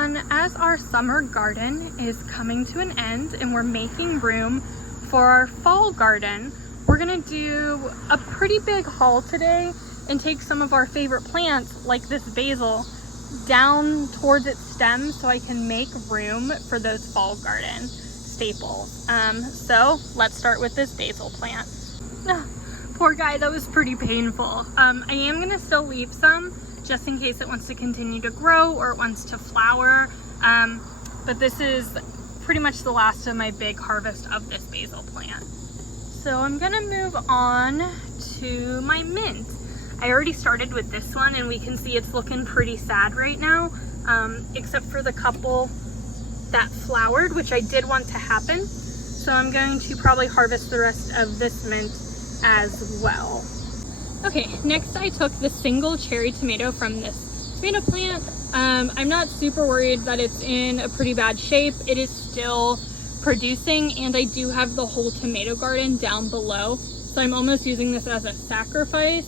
everyone. As our summer garden is coming to an end and we're making room for our fall garden, we're gonna do a pretty big haul today and take some of our favorite plants, like this basil, down towards its stem so I can make room for those fall garden staples. So let's start with this basil plant. Poor guy, that was pretty painful. I am gonna still leave some just in case it wants to continue to grow or it wants to flower. But this is pretty much the last of my big harvest of this basil plant. So I'm gonna move on to my mint. I already started with this one and we can see it's looking pretty sad right now, except for the couple that flowered, which I did want to happen. So I'm going to probably harvest the rest of this mint as well. Okay, next I took the single cherry tomato from this tomato plant. I'm not super worried that it's in a pretty bad shape. It is still producing and I do have the whole tomato garden down below. So I'm almost using this as a sacrifice.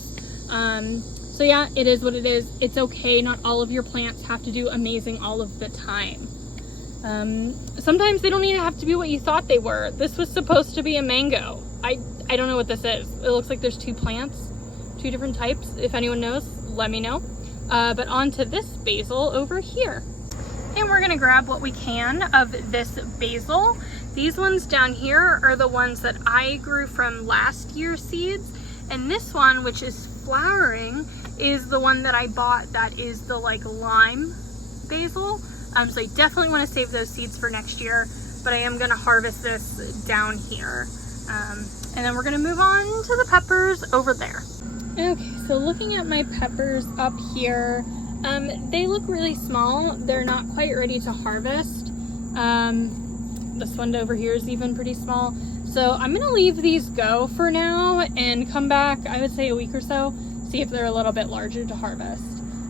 So yeah, it is what it is. It's okay. Not all of your plants have to do amazing all of the time. Sometimes they don't even have to be what you thought they were. This was supposed to be a mango. I don't know what this is. It looks like there's two plants. Two different types. If anyone knows, let me know. But on to this basil over here. And we're gonna grab what we can of this basil. These ones down here are the ones that I grew from last year's seeds. And this one, which is flowering, is the one that I bought that is the like lime basil. So I definitely wanna save those seeds for next year, but I am gonna harvest this down here. And then we're gonna move on to the peppers over there. Okay, so looking at my peppers up here, they look really small. They're not quite ready to harvest. This one over here is even pretty small. So I'm gonna leave these go for now and come back, I would say a week or so, see if they're a little bit larger to harvest.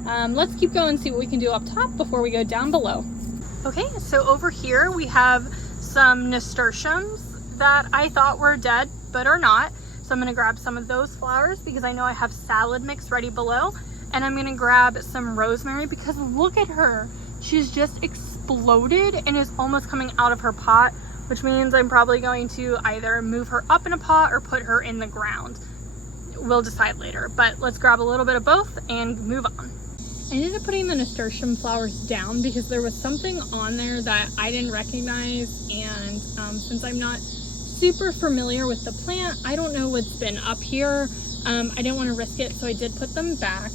Let's keep going and see what we can do up top before we go down below. Okay, so over here we have some nasturtiums that I thought were dead, but are not. So I'm gonna grab some of those flowers because I know I have salad mix ready below. And I'm gonna grab some rosemary because look at her. She's just exploded and is almost coming out of her pot, which means I'm probably going to either move her up in a pot or put her in the ground. We'll decide later, but let's grab a little bit of both and move on. I ended up putting the nasturtium flowers down because there was something on there that I didn't recognize, and since I'm not super familiar with the plant, I don't know what's been up here. I didn't want to risk it, so I did put them back.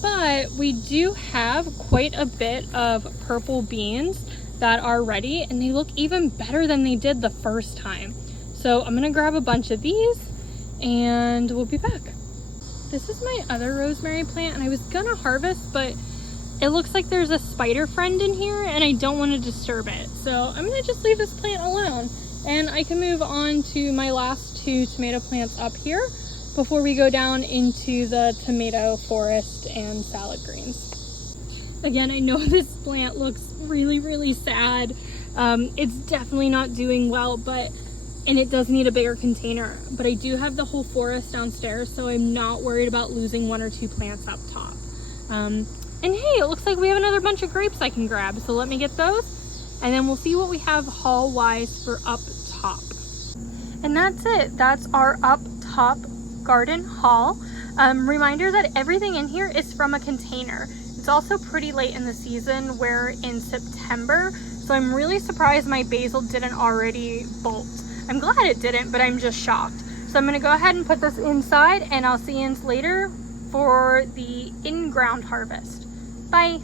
But we do have quite a bit of purple beans that are ready, and they look even better than they did the first time. So I'm gonna grab a bunch of these and we'll be back. This is my other rosemary plant and I was gonna harvest, but it looks like there's a spider friend in here and I don't want to disturb it. So I'm gonna just leave this plant alone and I can move on to my last two tomato plants up here before we go down into the tomato forest and salad greens. Again, I know this plant looks really, really sad. It's definitely not doing well, and it does need a bigger container, but I do have the whole forest downstairs, so I'm not worried about losing one or two plants up top. And hey, it looks like we have another bunch of grapes I can grab, so let me get those, and then we'll see what we have haul-wise for up top. And that's it. That's our up top garden haul. Reminder that everything in here is from a container. It's also pretty late in the season. We're in September, so I'm really surprised my basil didn't already bolt. I'm glad it didn't, but I'm just shocked. So I'm gonna go ahead and put this inside and I'll see you later for the in-ground harvest. Bye.